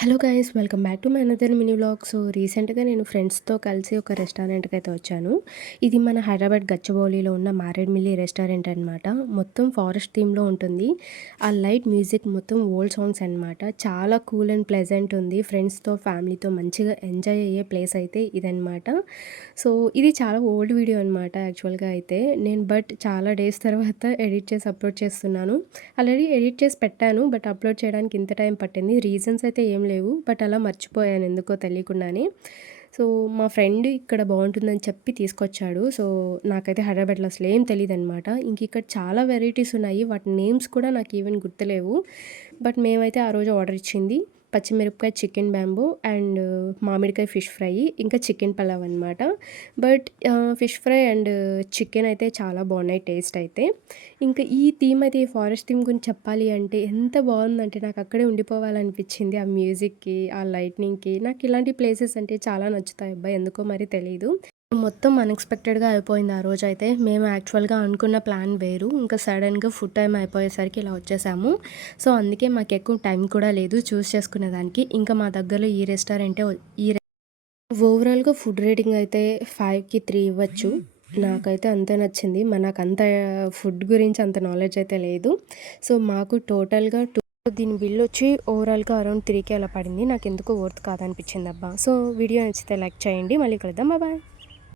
Hello guys, welcome back to my another mini vlog. So రీసెంట్గా నేను ఫ్రెండ్స్తో కలిసి ఒక రెస్టారెంట్కి అయితే వచ్చాను. ఇది మన హైదరాబాద్ గచ్చిబౌలిలో ఉన్న మారేడుమిల్లి రెస్టారెంట్ అనమాట. మొత్తం ఫారెస్ట్ థీమ్లో ఉంటుంది. ఆ లైట్ మ్యూజిక్ మొత్తం ఓల్డ్ సాంగ్స్ అనమాట. చాలా కూల్ అండ్ ప్లెజెంట్ ఉంది. ఫ్రెండ్స్తో ఫ్యామిలీతో మంచిగా ఎంజాయ్ అయ్యే ప్లేస్ అయితే ఇదనమాట. సో ఇది చాలా ఓల్డ్ వీడియో అనమాట యాక్చువల్గా అయితే. బట్ చాలా డేస్ తర్వాత ఎడిట్ చేసి అప్లోడ్ చేస్తున్నాను. ఆల్రెడీ ఎడిట్ చేసి పెట్టాను, బట్ అప్లోడ్ చేయడానికి ఇంత టైం పట్టింది. రీజన్స్ అయితే ఏం లేవు, బట్ అలా మర్చిపోయాను ఎందుకో తెలియకుండానే. సో మా ఫ్రెండ్ ఇక్కడ బాగుంటుందని చెప్పి తీసుకొచ్చాడు. సో నాకైతే హైదరాబాద్లో అసలు ఏం తెలీదనమాట. ఇంక ఇక్కడ చాలా వెరైటీస్ ఉన్నాయి. వాటి నేమ్స్ కూడా నాకు ఈవెన్ గుర్తులేవు. బట్ మేమైతే ఆ రోజు ఆర్డర్ ఇచ్చింది పచ్చిమిరపకాయ చికెన్ బ్యాంబో అండ్ మామిడికాయ ఫిష్ ఫ్రై, ఇంకా చికెన్ పలావ్ అనమాట. But fish fry and chicken అయితే చాలా బాగున్నాయి టేస్ట్ అయితే. ఇంకా ఈ థీమ్ అయితే, ఈ ఫారెస్ట్ థీమ్ గురించి చెప్పాలి అంటే ఎంత బాగుందంటే నాకు అక్కడే ఉండిపోవాలనిపించింది. ఆ మ్యూజిక్కి, ఆ లైట్నింగ్కి. నాకు ఇలాంటి ప్లేసెస్ అంటే చాలా నచ్చుతాయి అబ్బాయి, ఎందుకో మరి తెలీదు. మొత్తం అన్ఎక్స్పెక్టెడ్గా అయిపోయింది ఆ రోజైతే. మేము యాక్చువల్గా అనుకున్న ప్లాన్ వేరు. ఇంకా సడన్గా ఫుడ్ టైం అయిపోయేసరికి ఇలా వచ్చేసాము. సో అందుకే మాకు ఎక్కువ టైం కూడా లేదు చూస్ చేసుకునేదానికి. ఇంకా మా దగ్గరలో ఈ రెస్టారెంటే ఓవరాల్గా ఫుడ్ రేటింగ్ అయితే 5కి 3 ఇవ్వచ్చు. నాకైతే అంతే నచ్చింది. నాకు అంత ఫుడ్ గురించి అంత నాలెడ్జ్ అయితే లేదు. సో మాకు టోటల్గా దీని బిల్ వచ్చి ఓవరాల్గా అరౌండ్ 3కి అలా పడింది. నాకు ఎందుకో వర్త్ కాదనిపించింది అబ్బా. సో వీడియో నచ్చితే లైక్ చేయండి. మళ్ళీ కలుద్దాం. బాయ్.